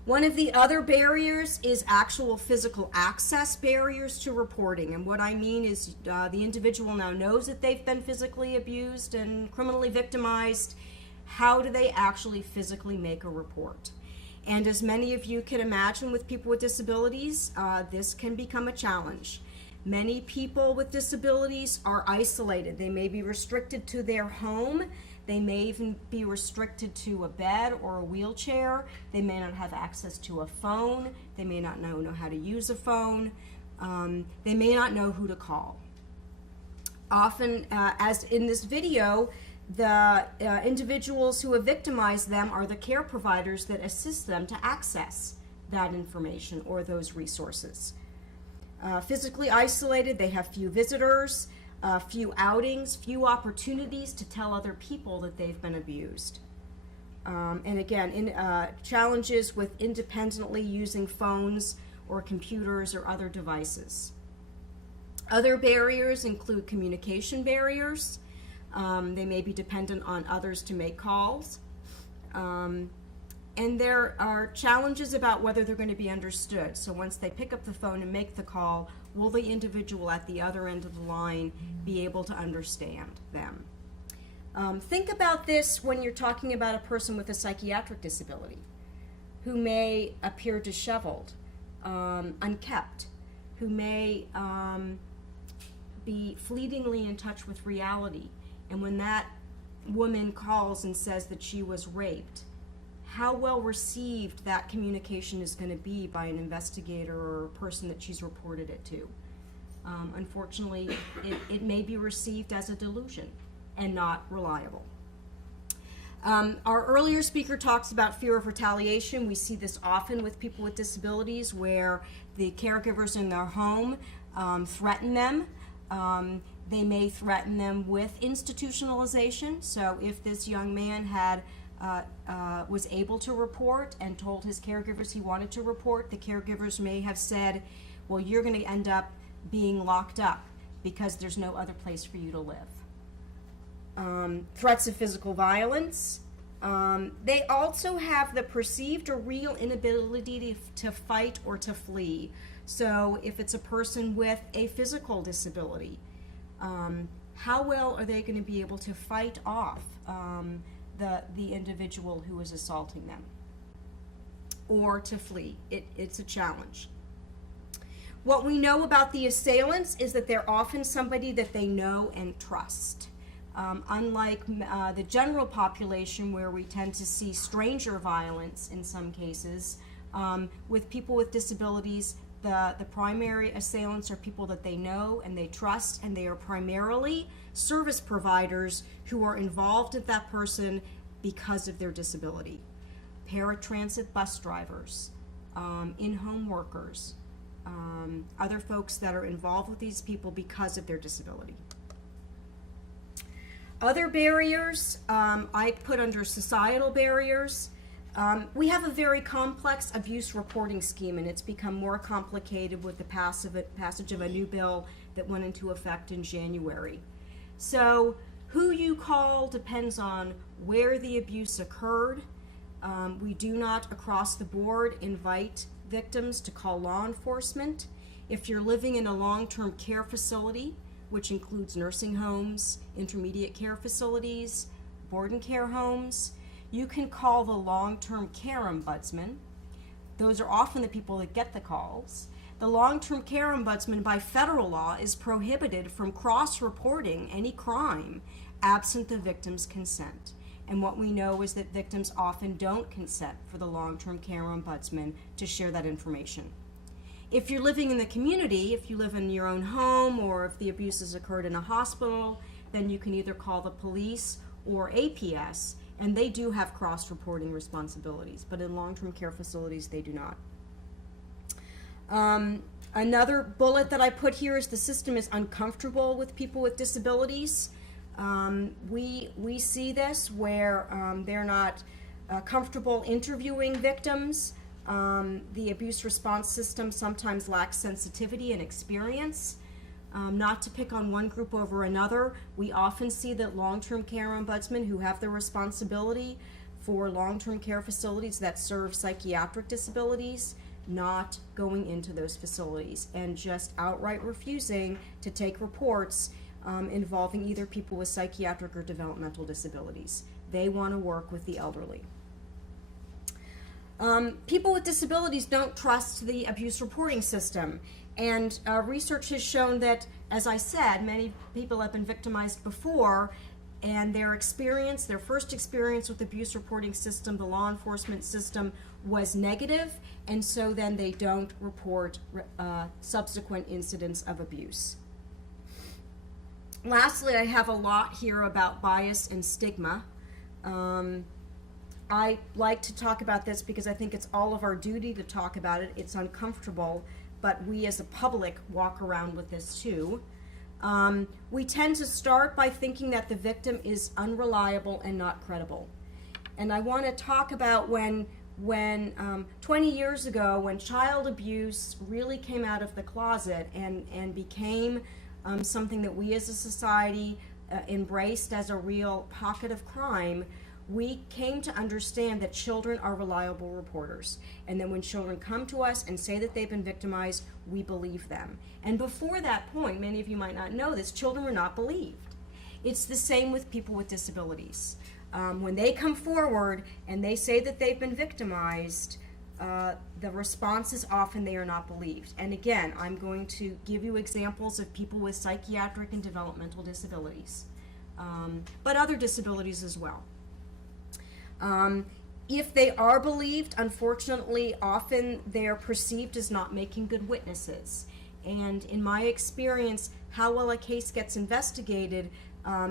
One of the other barriers is actual physical access barriers to reporting. And what I mean is the individual now knows that they've been physically abused and criminally victimized. How do they actually physically make a report? And as many of you can imagine with people with disabilities, this can become a challenge. Many people with disabilities are isolated. They may be restricted to their home. They may even be restricted to a bed or a wheelchair. They may not have access to a phone. They may not know how to use a phone. They may not know who to call. Often, as in this video, the individuals who have victimized them are the care providers that assist them to access that information or those resources. Physically isolated, they have few visitors, few outings, few opportunities to tell other people that they've been abused. And again, challenges with independently using phones or computers or other devices. Other barriers include communication barriers. They may be dependent on others to make calls. And there are challenges about whether they're going to be understood. So once they pick up the phone and make the call, will the individual at the other end of the line be able to understand them? Think about this when you're talking about a person with a psychiatric disability who may appear disheveled, unkept, who may be fleetingly in touch with reality. And when that woman calls and says that she was raped, how well received that communication is going to be by an investigator or a person that she's reported it to. Unfortunately, it may be received as a delusion and not reliable. Our earlier speaker talks about fear of retaliation. We see this often with people with disabilities where the caregivers in their home threaten them. They may threaten them with institutionalization. So if this young man had was able to report and told his caregivers he wanted to report, the caregivers may have said, well, you're going to end up being locked up because there's no other place for you to live. Threats of physical violence. They also have the perceived or real inability to fight or to flee. So if it's a person with a physical disability, how well are they going to be able to fight off the individual who is assaulting them, or to flee? It's a challenge. What we know about the assailants is that they're often somebody that they know and trust. Unlike the general population, where we tend to see stranger violence in some cases, with people with disabilities, the primary assailants are people that they know and they trust, and they are primarily service providers who are involved with that person because of their disability. Paratransit bus drivers, in-home workers, other folks that are involved with these people because of their disability. Other barriers I put under societal barriers. We have a very complex abuse reporting scheme, and it's become more complicated with the passage of a new bill that went into effect in January. So who you call depends on where the abuse occurred. We do not, across the board, invite victims to call law enforcement. If you're living in a long-term care facility, which includes nursing homes, intermediate care facilities, board and care homes, you can call the long-term care ombudsman. Those are often the people that get the calls. The long-term care ombudsman by federal law is prohibited from cross-reporting any crime absent the victim's consent. And what we know is that victims often don't consent for the long-term care ombudsman to share that information. If you're living in the community, if you live in your own home, or if the abuse has occurred in a hospital, then you can either call the police or APS, and they do have cross-reporting responsibilities, but in long-term care facilities, they do not. Another bullet that I put here is the system is uncomfortable with people with disabilities. We see this where they're not comfortable interviewing victims. The abuse response system sometimes lacks sensitivity and experience. Not to pick on one group over another, we often see that long-term care ombudsmen who have the responsibility for long-term care facilities that serve psychiatric disabilities not going into those facilities and just outright refusing to take reports involving either people with psychiatric or developmental disabilities. They want to work with the elderly. People with disabilities don't trust the abuse reporting system, and research has shown that, as I said, many people have been victimized before, and their first experience with the abuse reporting system, the law enforcement system, was negative, and so then they don't report subsequent incidents of abuse. Lastly, I have a lot here about bias and stigma. I like to talk about this because I think it's all of our duty to talk about it. It's uncomfortable, but we as a public walk around with this too. We tend to start by thinking that the victim is unreliable and not credible. And I want to talk about when 20 years ago, when child abuse really came out of the closet and became something that we as a society embraced as a real pocket of crime, we came to understand that children are reliable reporters. And then when children come to us and say that they've been victimized, we believe them. And before that point, many of you might not know this, children were not believed. It's the same with people with disabilities. When they come forward and they say that they've been victimized, the response is often they are not believed. And again, I'm going to give you examples of people with psychiatric and developmental disabilities, but other disabilities as well. If they are believed, unfortunately, often they're perceived as not making good witnesses. And in my experience, how well a case gets investigated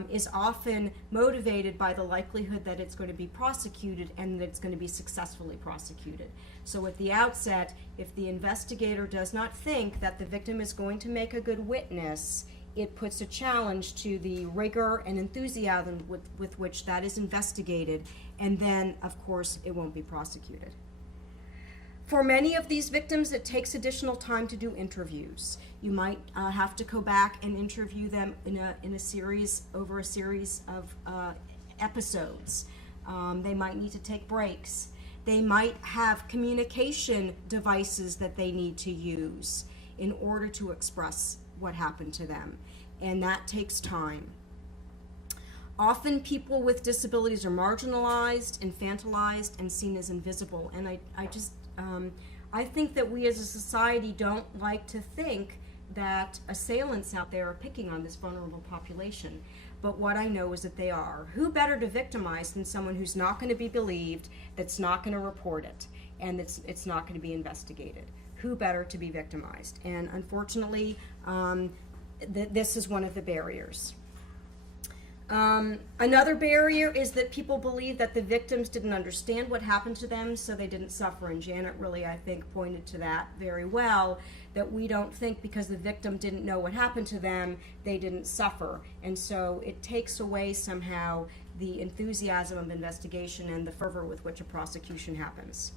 is often motivated by the likelihood that it's going to be prosecuted and that it's going to be successfully prosecuted. So at the outset, if the investigator does not think that the victim is going to make a good witness, it puts a challenge to the rigor and enthusiasm with which that is investigated, and then, of course, it won't be prosecuted. For many of these victims, it takes additional time to do interviews. You might have to go back and interview them in a series, over a series of episodes. They might need to take breaks. They might have communication devices that they need to use in order to express what happened to them, and that takes time. Often people with disabilities are marginalized, infantilized, and seen as invisible, and I think that we as a society don't like to think that assailants out there are picking on this vulnerable population, but what I know is that they are. Who better to victimize than someone who's not going to be believed, that's not going to report it, and it's not going to be investigated? Who better to be victimized? And unfortunately, this is one of the barriers. Another barrier is that people believe that the victims didn't understand what happened to them, so they didn't suffer. And Janet really, I think, pointed to that very well, that we don't think because the victim didn't know what happened to them, they didn't suffer. And so it takes away somehow the enthusiasm of investigation and the fervor with which a prosecution happens.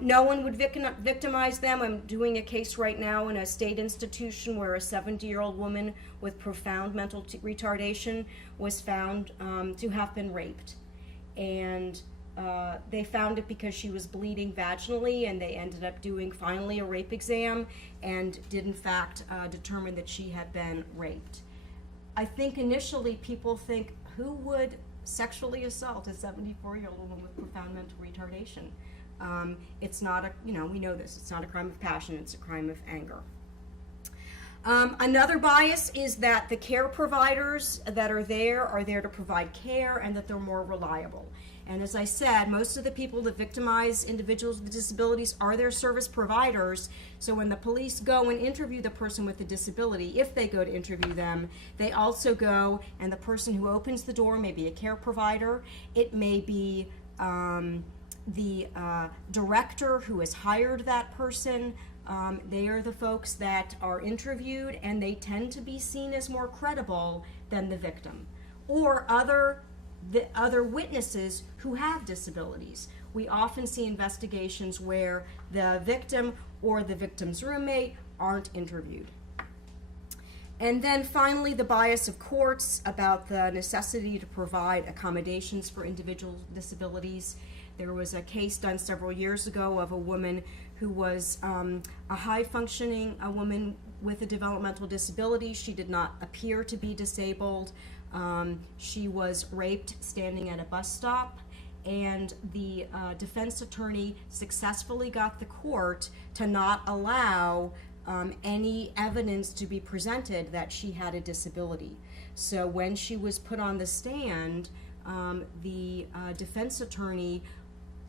No one would victimize them. I'm doing a case right now in a state institution where a 70-year-old woman with profound mental retardation was found to have been raped. And they found it because she was bleeding vaginally, and they ended up doing finally a rape exam and did in fact determine that she had been raped. I think initially people think, who would sexually assault a 74-year-old woman with profound mental retardation? It's not we know this, it's not a crime of passion, it's a crime of anger. Another bias is that the care providers that are there to provide care, and that they're more reliable. And as I said, most of the people that victimize individuals with disabilities are their service providers. So when the police go and interview the person with the disability, if they go to interview them, they also go, and the person who opens the door may be a care provider, it may be the director who has hired that person. They are the folks that are interviewed, and they tend to be seen as more credible than the victim or other witnesses who have disabilities. We often see investigations where the victim or the victim's roommate aren't interviewed. And then finally, the bias of courts about the necessity to provide accommodations for individuals with disabilities. There was a case done several years ago of a woman who was a high-functioning woman with a developmental disability. She did not appear to be disabled. She was raped standing at a bus stop, and the defense attorney successfully got the court to not allow any evidence to be presented that she had a disability. So when she was put on the stand, the defense attorney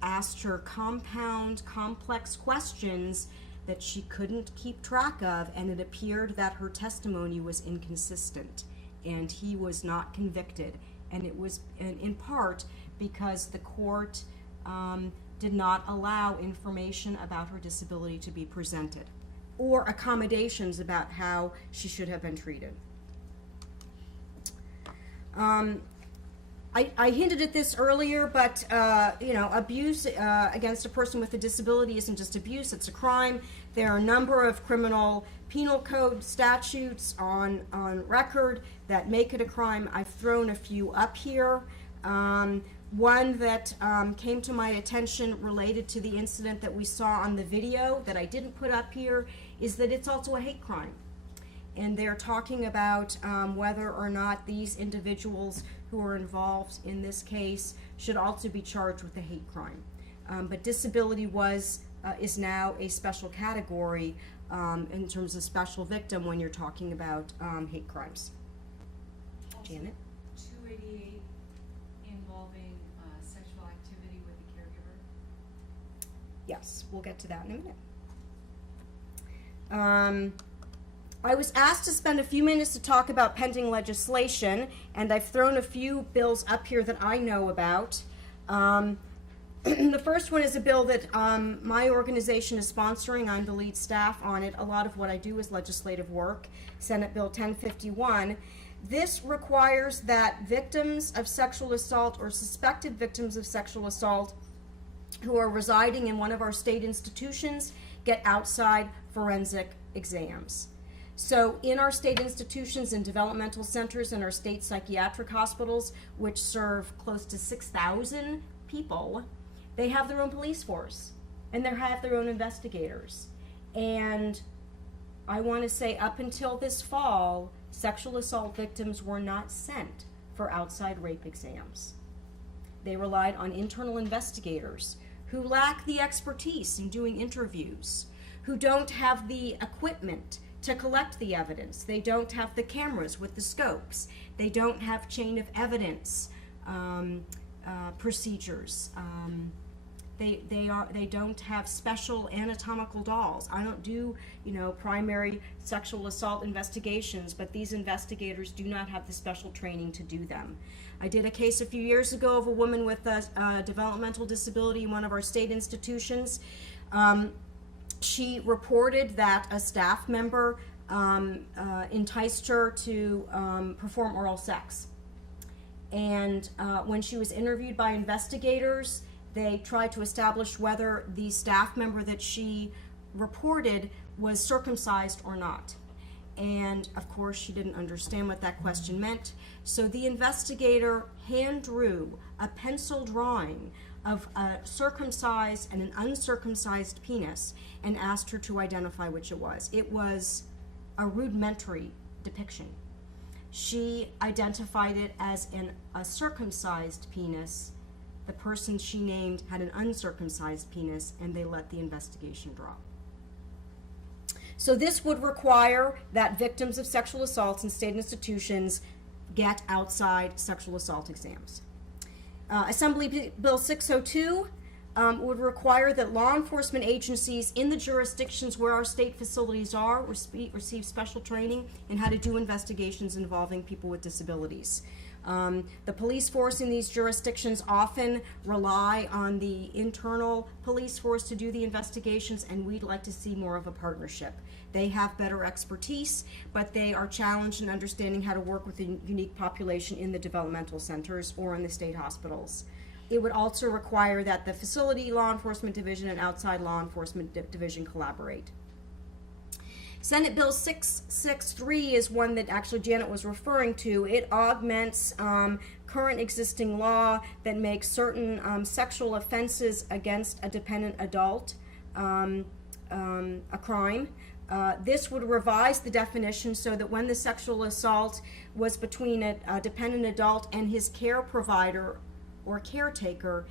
asked her compound, complex questions that she couldn't keep track of, and it appeared that her testimony was inconsistent, and he was not convicted. And it was in part because the court did not allow information about her disability to be presented, or accommodations about how she should have been treated. I hinted at this earlier, but abuse against a person with a disability isn't just abuse, it's a crime. There are a number of criminal penal code statutes on record that make it a crime. I've thrown a few up here. One that came to my attention related to the incident that we saw on the video that I didn't put up here is that it's also a hate crime. And they're talking about whether or not these individuals who are involved in this case should also be charged with a hate crime. But disability is now a special category in terms of special victim when you're talking about hate crimes. Also, Janet? 288 involving sexual activity with the caregiver. Yes, we'll get to that in a minute. I was asked to spend a few minutes to talk about pending legislation, and I've thrown a few bills up here that I know about. The first one is a bill that my organization is sponsoring. I'm the lead staff on it. A lot of what I do is legislative work. Senate Bill 1051. This requires that victims of sexual assault or suspected victims of sexual assault who are residing in one of our state institutions get outside forensic exams. So in our state institutions and developmental centers and our state psychiatric hospitals, which serve close to 6,000 people, they have their own police force and they have their own investigators. And I want to say up until this fall, sexual assault victims were not sent for outside rape exams. They relied on internal investigators who lack the expertise in doing interviews, who don't have the equipment to collect the evidence. They don't have the cameras with the scopes. They don't have chain of evidence procedures. They don't have special anatomical dolls. I don't do, primary sexual assault investigations, but these investigators do not have the special training to do them. I did a case a few years ago of a woman with a developmental disability in one of our state institutions. She reported that a staff member enticed her to perform oral sex. And when she was interviewed by investigators, they tried to establish whether the staff member that she reported was circumcised or not. And of course, she didn't understand what that question meant. So the investigator hand drew a pencil drawing of a circumcised and an uncircumcised penis and asked her to identify which it was. It was a rudimentary depiction. She identified it as a circumcised penis. The person she named had an uncircumcised penis, and they let the investigation drop. So this would require that victims of sexual assaults in state institutions get outside sexual assault exams. Assembly Bill 602 would require that law enforcement agencies in the jurisdictions where our state facilities are receive special training in how to do investigations involving people with disabilities. The police force in these jurisdictions often rely on the internal police force to do the investigations, and we'd like to see more of a partnership. They have better expertise, but they are challenged in understanding how to work with the unique population in the developmental centers or in the state hospitals. It would also require that the facility law enforcement division and outside law enforcement division collaborate. Senate Bill 663 is one that actually Janet was referring to. It augments current existing law that makes certain sexual offenses against a dependent adult a crime. This would revise the definition so that when the sexual assault was between a dependent adult and his care provider or caretaker,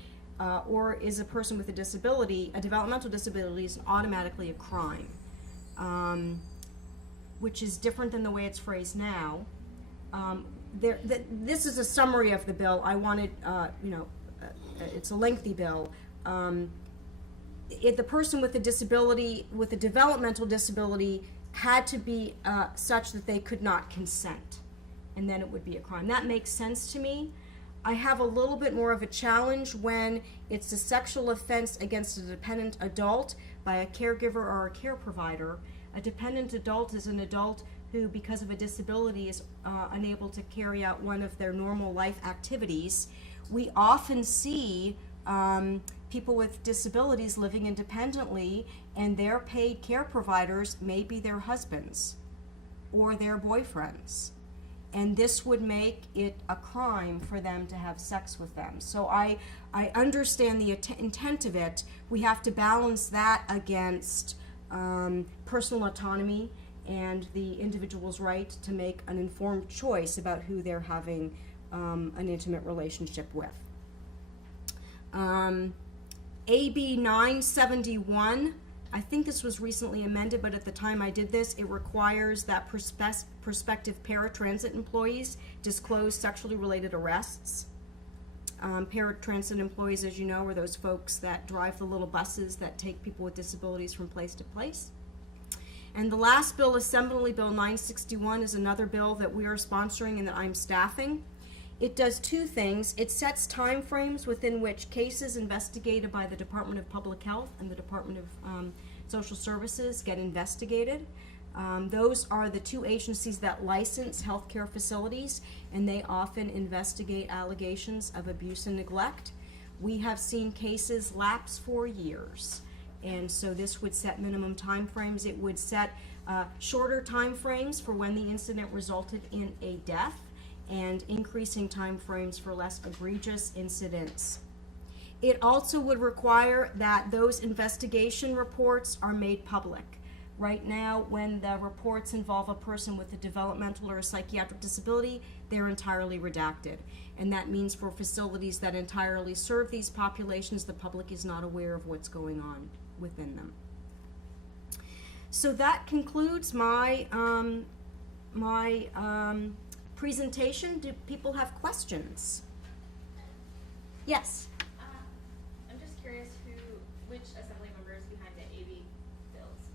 or is a person with a disability, a developmental disability is automatically a crime. Which is different than the way it's phrased now. This is a summary of the bill. I wanted, it's a lengthy bill. The person with a disability, with a developmental disability, had to be such that they could not consent, and then it would be a crime. That makes sense to me. I have a little bit more of a challenge when it's a sexual offense against a dependent adult by a caregiver or a care provider. A dependent adult is an adult who, because of a disability, is unable to carry out one of their normal life activities. We often see people with disabilities living independently, and their paid care providers may be their husbands or their boyfriends. and this would make it a crime for them to have sex with them. So I understand the intent of it. We have to balance that against personal autonomy and the individual's right to make an informed choice about who they're having an intimate relationship with. AB 971, I think this was recently amended, but at the time I did this, it requires that prospective paratransit employees disclose sexually related arrests. Paratransit employees, as you know, are those folks that drive the little buses that take people with disabilities from place to place. And the last bill, Assembly Bill 961, is another bill that we are sponsoring and that I'm staffing. It does two things. It sets time frames within which cases investigated by the Department of Public Health and the Department of Social Services get investigated. Those are the two agencies that license healthcare facilities, and they often investigate allegations of abuse and neglect. We have seen cases lapse for years, and so this would set minimum time frames. It would set shorter time frames for when the incident resulted in a death, and increasing time frames for less egregious incidents. It also would require that those investigation reports are made public. Right now, when the reports involve a person with a developmental or a psychiatric disability, they're entirely redacted. And that means for facilities that entirely serve these populations, the public is not aware of what's going on within them. So that concludes my presentation. Do people have questions? Yes. I'm just curious which assembly member is behind the AB bills?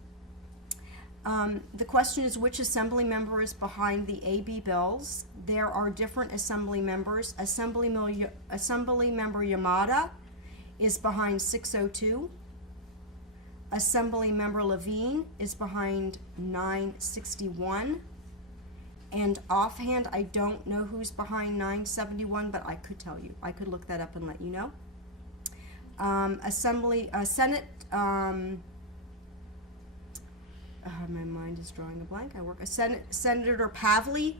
The question is which assembly member is behind the AB bills. There are different assembly members. Assembly member Yamada is behind 602. Assembly member Levine is behind 961. And offhand, I don't know who's behind 971, but I could tell you. I could look that up and let you know. Senate, my mind is drawing a blank. Senator Pavley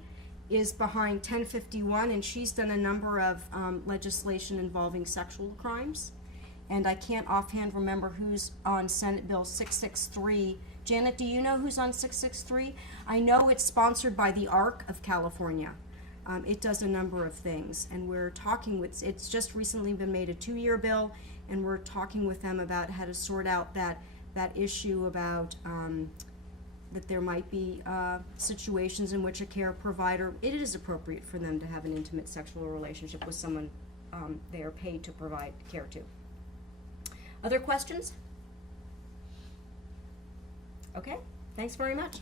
is behind 1051, and she's done a number of legislation involving sexual crimes. And I can't offhand remember who's on Senate Bill 663. Janet, do you know who's on 663? I know it's sponsored by the ARC of California. It does a number of things, and we're talking with, it's just recently been made a 2-year bill, and we're talking with them about how to sort out that issue about that there might be situations in which a care provider, it is appropriate for them to have an intimate sexual relationship with someone they are paid to provide care to. Other questions? Okay, thanks very much.